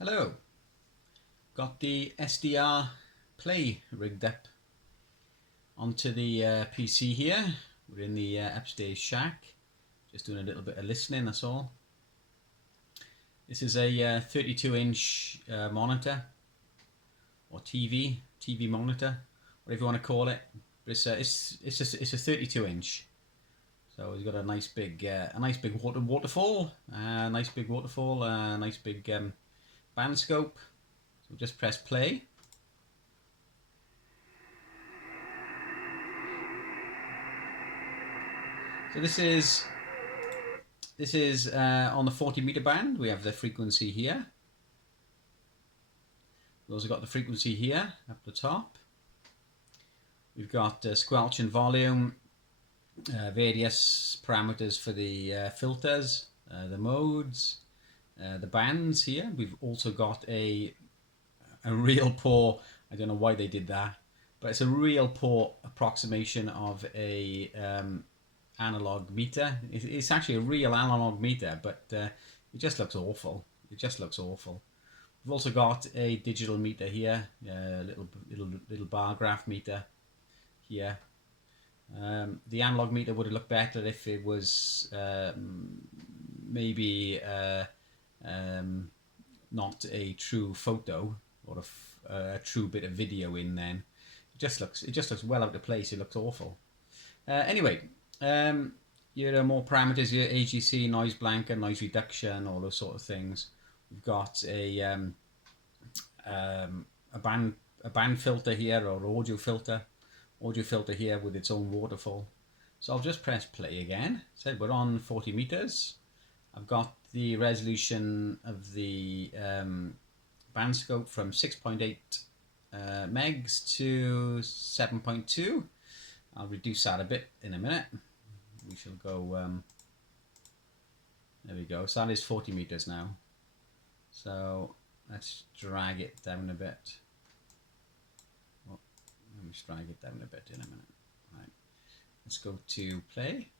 Hello, got the SDR Play rigged up onto the PC here. We're in the upstairs shack, just doing a little bit of listening, that's all. This is a 32-inch monitor, or TV monitor, whatever you want to call it. But it's a 32-inch. So we've got a nice big waterfall, nice big band scope. So just press play. So this is on the 40-meter band. We have the frequency here. We've also got the frequency here up the top. We've got squelch and volume, various parameters for the filters, the modes, the bands here. We've also got a real poor, I don't know why they did that, but it's a real poor approximation of a analog meter. It's actually a real analog meter, but it just looks awful. It just looks awful. We've also got a digital meter here, little bar graph meter here. The analog meter would have looked better if it was maybe not a true photo or a true bit of video in. Then it just looks well out of place. It looks awful. Anyway, your more parameters, your AGC, noise blanket, noise reduction, all those sort of things. We've got a band filter here, or audio filter here with its own waterfall. So I'll just press play again. Said we're on 40 meters. I've got the resolution of the band scope from 6.8 megs to 7.2. I'll reduce that a bit in a minute. We shall go, there we go. So that is 40 meters now. So let's drag it down a bit. Let me drag it down a bit in a minute. Right. Let's go to play.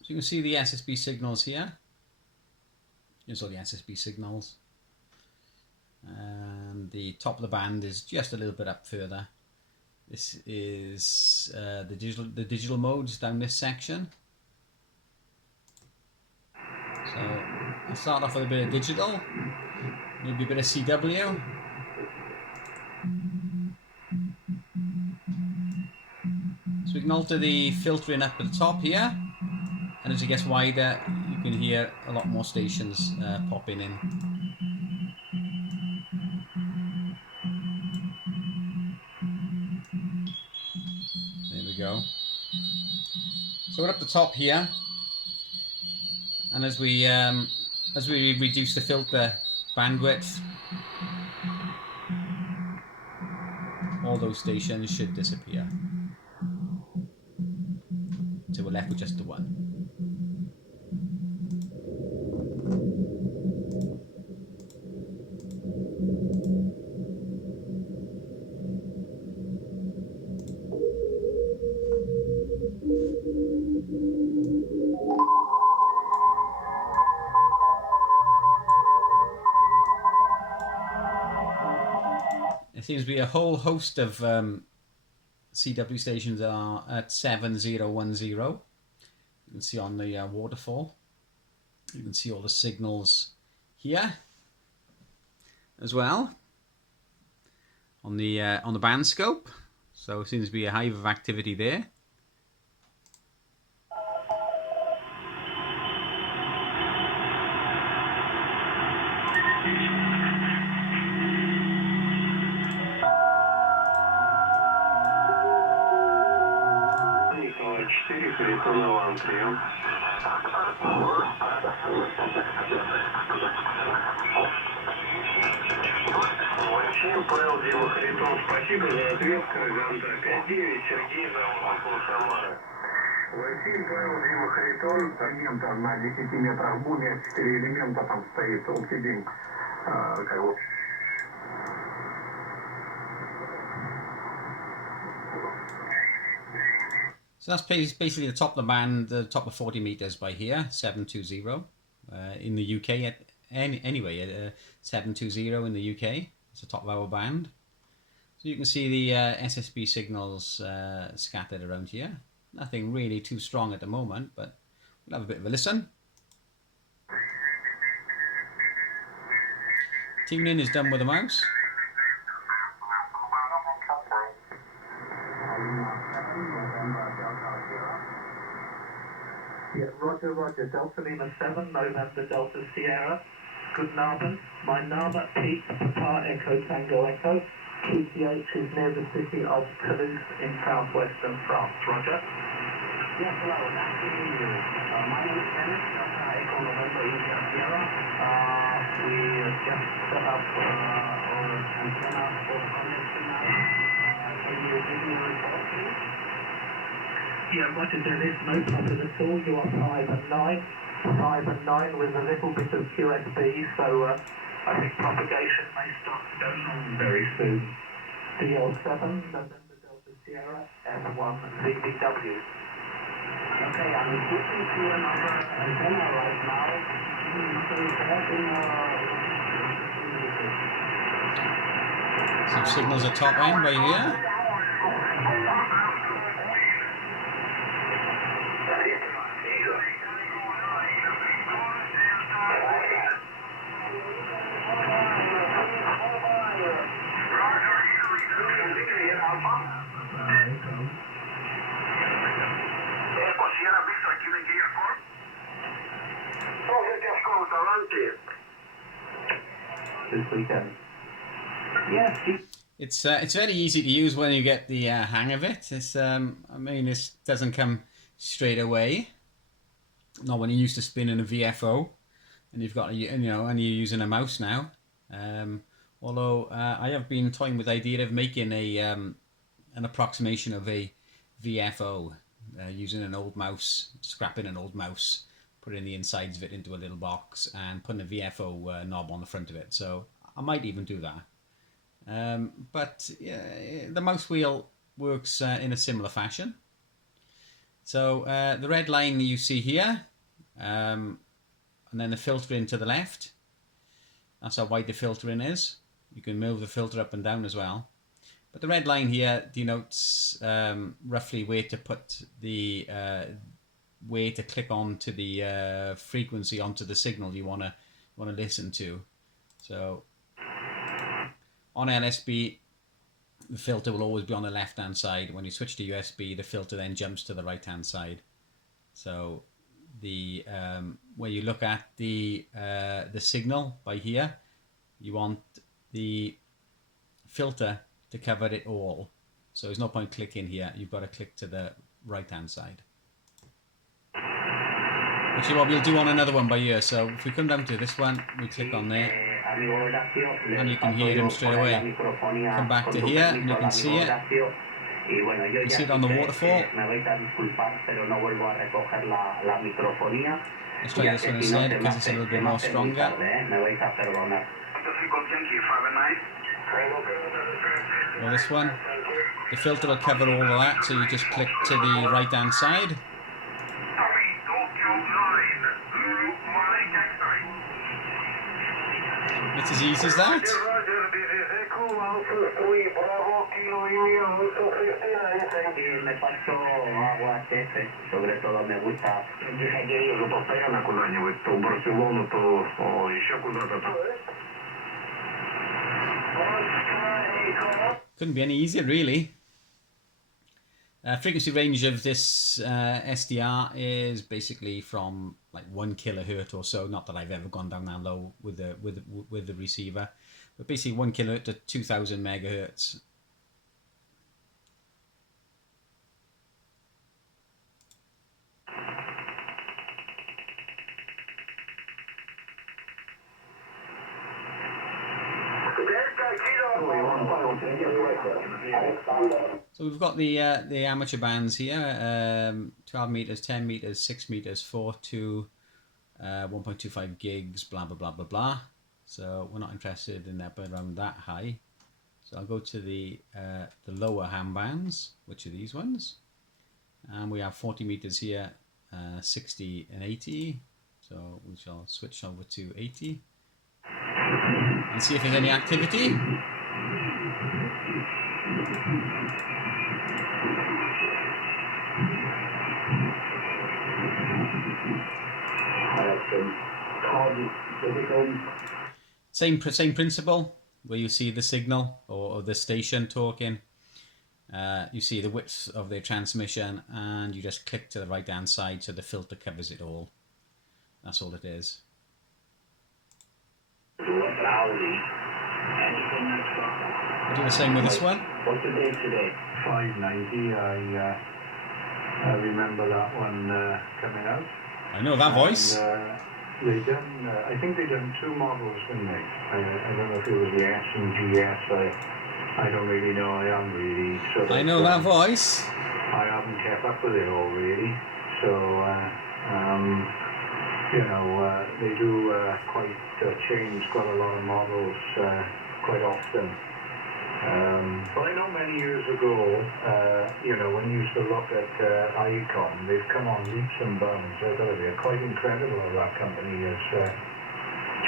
So you can see the SSB signals here. Here's all the SSB signals. And the top of the band is just a little bit up further. This is the digital modes down this section. So I'll start off with a bit of digital, maybe a bit of CW. So we can alter the filtering up at the top here. And as it gets wider, you can hear a lot more stations popping in. There we go. So we're up the top here, and as we reduce the filter bandwidth, all those stations should disappear. So we're left with just the one. There seems to be a whole host of CW stations that are at 7010. You can see on the waterfall. You can see all the signals here as well on the band scope. So it seems to be a hive of activity there. Спасибо за ответ, Караганта 5-9, Сергей зовут около Самары. Василий Павел Дима Харитон, элемента на 10 метрах буме, 4 элемента там стоит, оптидим, как бы. So that's basically the top of the band, the top of 40 meters by here, 720. In the UK, anyway, 720 in the UK. It's the top of our band. So you can see the SSB signals scattered around here. Nothing really too strong at the moment, but we'll have a bit of a listen. Tuning is done with the mouse. Yeah, Roger, Roger. Delta Lima 7, November Delta Sierra. Good Narben. My Narben Peak, Papa Echo Tango Echo. QTH is near the city of Toulouse in southwestern France. Roger. Yes, hello. Nice to meet you. My name is Kenneth, Delta Echo November India Sierra. We just set up our antenna for connection now. Can you give me a report, please? Yeah, Roger, there is no problem at all. You are 5 and 9. 5 and 9 with a little bit of QSB, so I think propagation may start going on very soon. DL7, November Delta Sierra, F1 VBW. Okay, I'm switching to another antenna right now. Some signals at top end by here. This weekend. Yes. It's very easy to use when you get the hang of it. It's I mean, this doesn't come straight away. Not when you're used to spinning a VFO, and you've got and you're using a mouse now. Although I have been toying with the idea of making a an approximation of a VFO using an old mouse, scrapping an old mouse, putting the insides of it into a little box, and putting a VFO knob on the front of it. So I might even do that. But the mouse wheel works in a similar fashion. So the red line you see here, and then the filtering to the left. That's how wide the filtering is. You can move the filter up and down as well. But the red line here denotes roughly where to put the where to click onto the frequency onto the signal you want to listen to. So on LSB, the filter will always be on the left hand side. When you switch to USB, the filter then jumps to the right hand side. So the where you look at the signal by here, you want the filter to cover it all. So there's no point clicking here. You've got to click to the right hand side. Actually, what we'll do on another one by ear. So if we come down to this one, we click on there, and you can hear them straight away. Come back to here, and you can see it. You can see it on the waterfall. Let's try this one instead because it's a little bit more stronger. Or this one. The filter will cover all of that, so you just click to the right hand side. It's as easy as that. Couldn't be any easier, really. Frequency range of this SDR is basically from like 1 kilohertz or so. Not that I've ever gone down that low with the receiver, but basically 1 kilohertz to 2000 megahertz. So we've got the amateur bands here, 12 meters, 10 meters, 6 meters, 4 to 1.25 gigs, blah blah blah blah blah. So we're not interested in that, but around that high. So I'll go to the lower ham bands, which are these ones, and we have 40 meters here, 60 and 80. So we shall switch over to 80 and see if there's any activity. Same principle, where you see the signal or the station talking. You see the width of their transmission, and you just click to the right hand side so the filter covers it all. That's all it is. We'll do the same with this one. What's the date today? 590. I remember that one coming out. I know that voice. And, they done. I think they done 2 models, didn't they? I don't know if it was the S and GS. I don't really know. I haven't really. I know that voice. I haven't kept up with it all really. So you know, they do quite change quite a lot of models quite often. But I know many years ago, you know, when you used to look at Icon, they've come on leaps and bounds. They've got to be quite incredible how that company has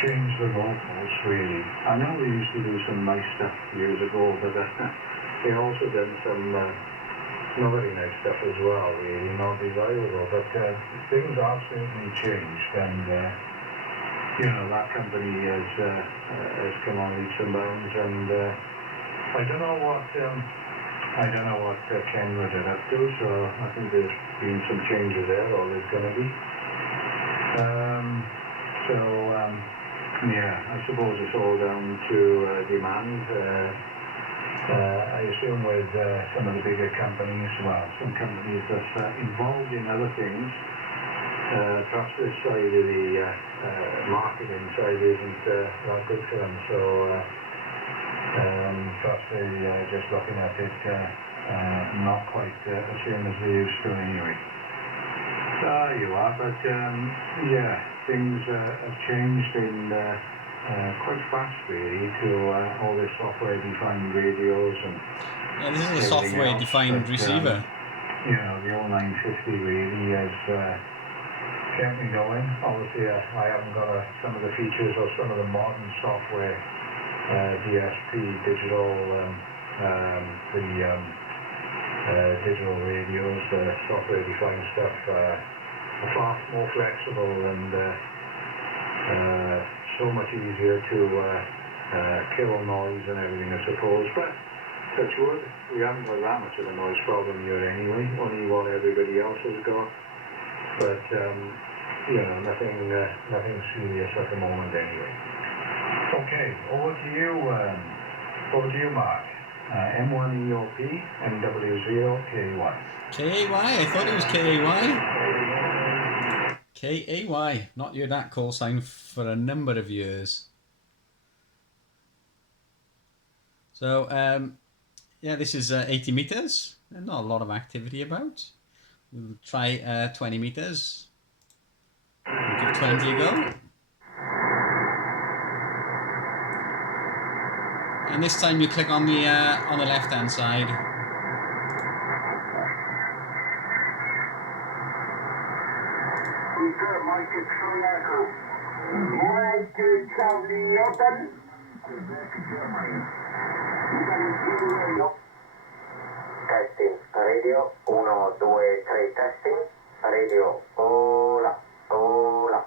changed the goalposts, really. I know they used to do some nice stuff years ago, but they also done some not very nice stuff as well, really, not desirable. But things have certainly changed, and you know, that company has come on leaps and bounds, and I don't know what Kenwood are up to, so I think there's been some changes there, or there's going to be. Yeah, I suppose it's all down to demand. I assume with some of the bigger companies, well, some companies that's involved in other things, perhaps this side of the marketing side isn't that good for them, so perhaps they're just looking at it not quite the same as they used to anyway. There you are, but yeah, things have changed in quite fast really to all this software-defined radios and yeah, this is a software-defined receiver. You know, the old 950 really has kept me going. Obviously, I haven't got some of the features or some of the modern software. DSP, digital, digital radios, software-defined stuff, far more flexible and so much easier to kill noise and everything, I suppose. But touch wood, we haven't got that much of a noise problem here anyway, only what everybody else has got. But you know, nothing serious at the moment anyway. Okay, over to you, Mark. M1EOP and Gw0wvl. K-A-Y? I thought it was K-A-Y. K-A-Y. Not heard that call sign for a number of years. So, yeah, this is 80 meters. Not a lot of activity about. We'll try 20 meters. We'll give 20 a go. And this time you click on the left hand side. Testing, radio, 1, 2, 3, testing, radio, hola, hola.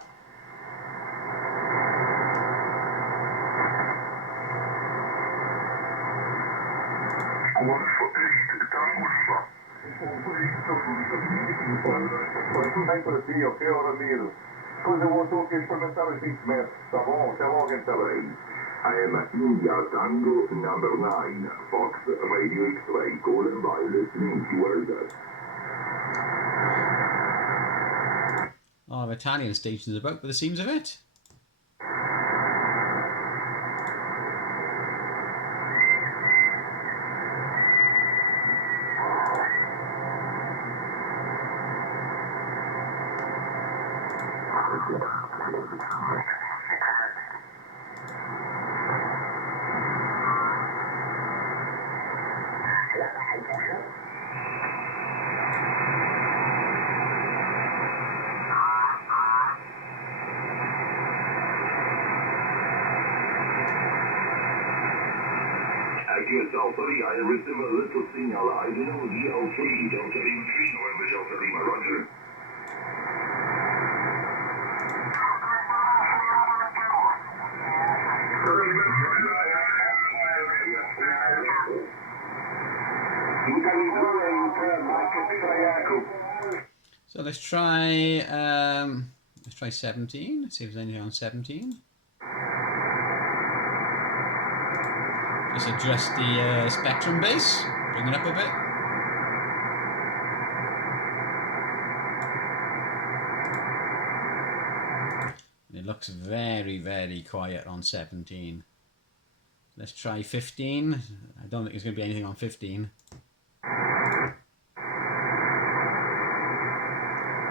Io che ora dire? Cosa vuoi tu che sperimentare si smette? Siamo che terreni. I am India Tango number 9, Fox Radio X-Ray, calling by listening to us. A lot of Italian stations about, by the seams of it. Sorry, I received a little signal. I don't know Gw0wvl, Delta Lima 3, November Delta Lima, roger. So let's try 17. Let's see if there's anything on 17. Just adjust the spectrum base, bring it up a bit. It looks very, very quiet on 17. Let's try 15. I don't think there's going to be anything on 15.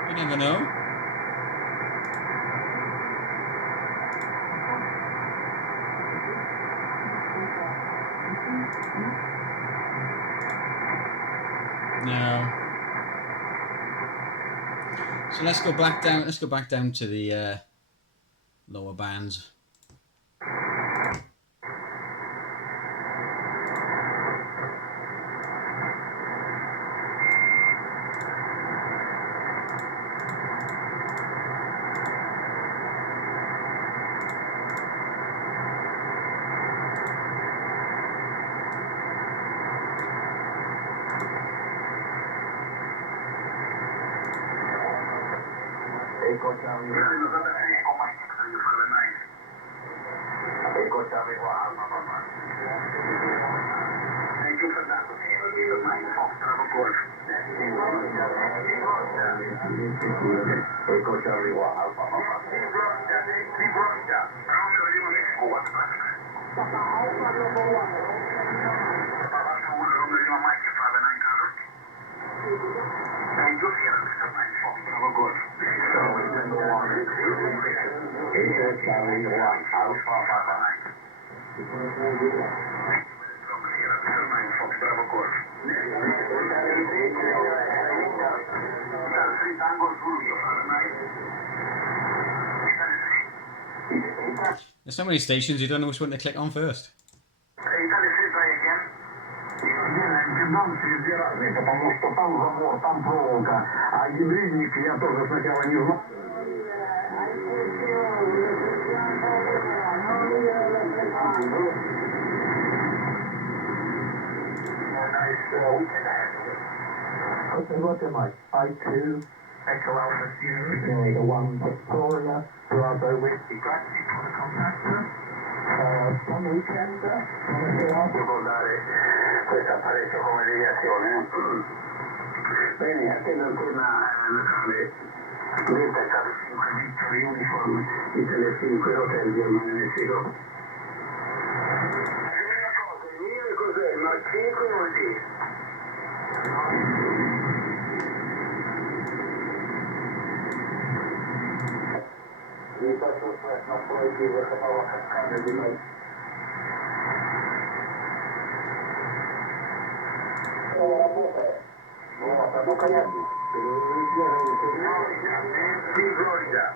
You never know. No. So let's go back down. Let's go back down to the lower bands. Echo Charlie 1, Alpha Papa. Thank you for that. Fox Bravo Golf. Echo Charlie 1, Alpha Papa. Romeo Lima Mexico 1. Papa Alpha Bravo 1. Papa Alpha 1, Romeo Lima Mike 59 cover. Thank you, Sierra Mr. 9, Fox Bravo Golf. Echo Charlie 1, Alpha Papa 9. Fox Bravo Golf. There's so many stations you don't know which one to click on first. Потому что там забор, там проволока, а гибридники я тоже сначала не знал. Okay, what am I? I2, Echo Alpha Sierra, the 1 Victoria, Bravo Whiskey, Taxi for the contactor. Buon weekend, devo dare questo apparecchio come deviazione. Bene, attendo ancora locale Delta Charlie 5 Victory Uniform di Tele5 Hotel Germania Messico. Una cosa, il mio cos'è? Ma 5 o 10? Mi faccio ma poi che la stavo cascando di noi. Buona, non cagliati. In Florida.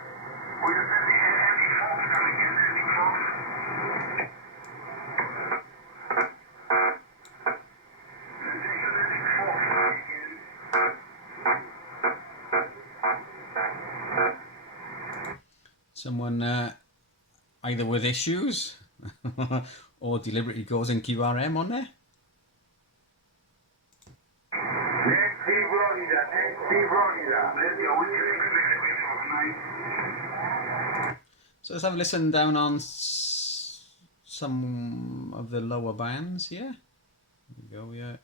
Someone either with issues or deliberately causing QRM on there. So let's have a listen down on some of the lower bands here. There we go, yeah.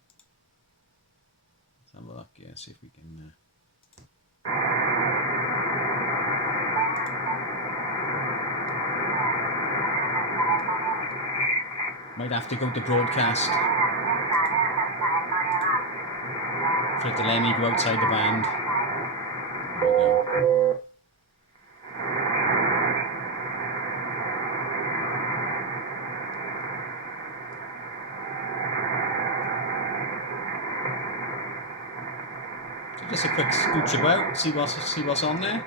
Let's have a look, yeah, see if we can... Might have to go to broadcast for it to let me go outside the band. There we go. So just a quick scooch about, see what's on there.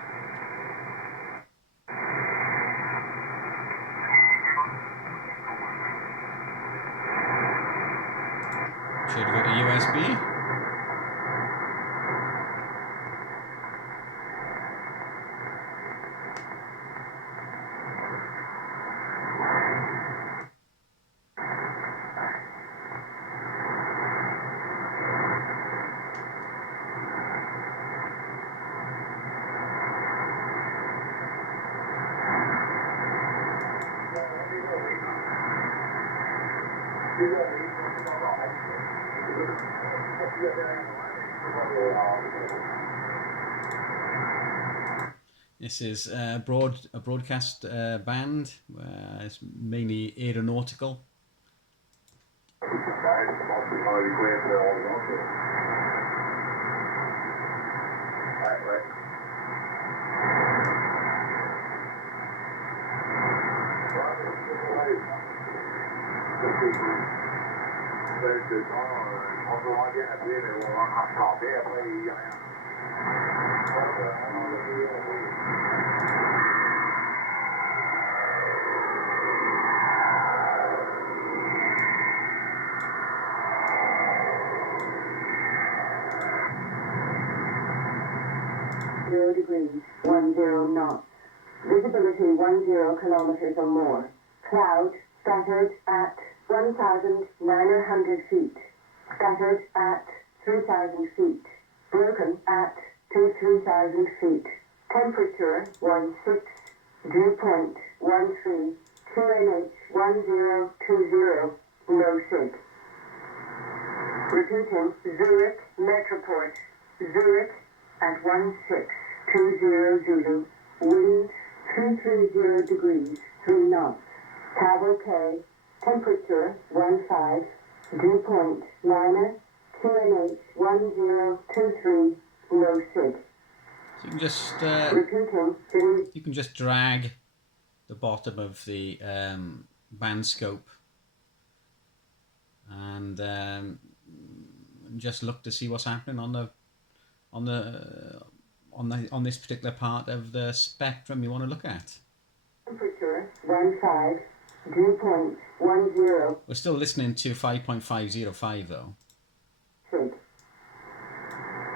Should go to USB. This is a broadcast band. It's mainly aeronautical. Degrees, 10 knots. Visibility 10 kilometers or more. Cloud scattered at 1,900 feet. Scattered at 3,000 feet. Broken at 3,000 feet. Temperature 16. Dew point 13. QNH 1020. No sig. Repeating, Zurich Metroport. Zurich at 1620 Zulu. Wind 330 degrees, 3 knots. Cabo K. Temperature 15. Dew point minus. QNH 1023. No sig. So you can just Repeating, you can just drag the bottom of the band scope and just look to see what's happening on this particular part of the spectrum you want to look at. temperature 15. Dew point 10. We're still listening to 5.505 though. Sig.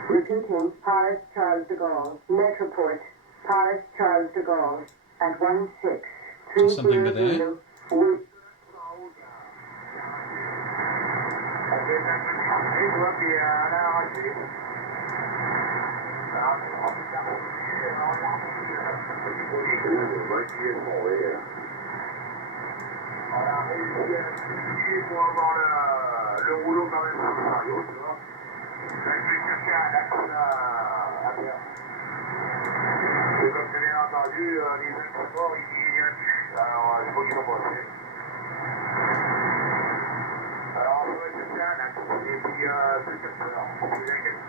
Repeating, Paris Charles de Gaulle. Metroport, Paris Charles de Gaulle at 1630 Something with there. Zulu. Wind Le rouleau quand même, tu vois. Je vais chercher un axe à terre. Et comme j'ai bien entendu, les inconforts, ils affichent. Alors, il faut qu'ils soient passés. Alors, on va chercher un axe. Et puis, c'est le capteur. Ne vous inquiétez pas.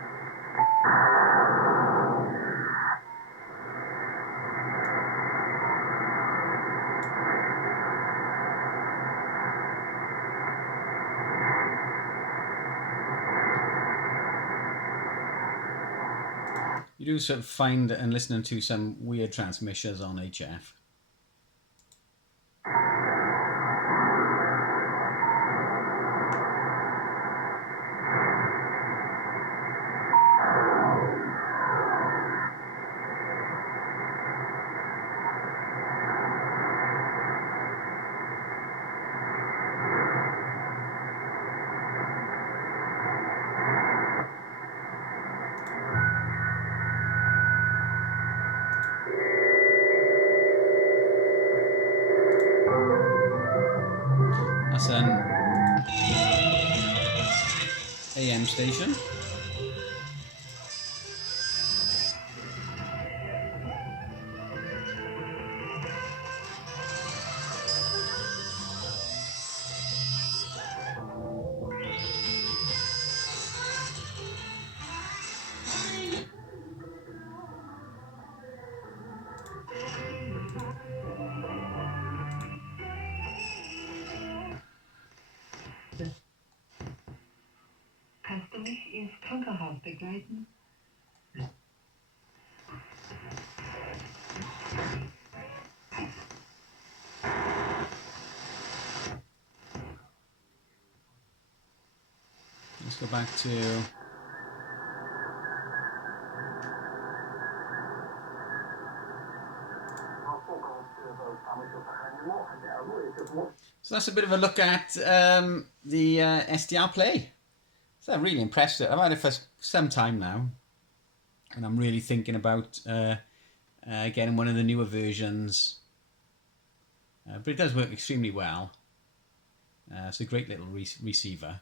You do sort of find and listening to some weird transmissions on HF. That's an AM station. Kannst du mich ins Krankenhaus begleiten? back to... So that's a bit of a look at the SDR Play. So I'm really impressed with it. I've had it for some time now, and I'm really thinking about getting one of the newer versions. But it does work extremely well. It's a great little receiver.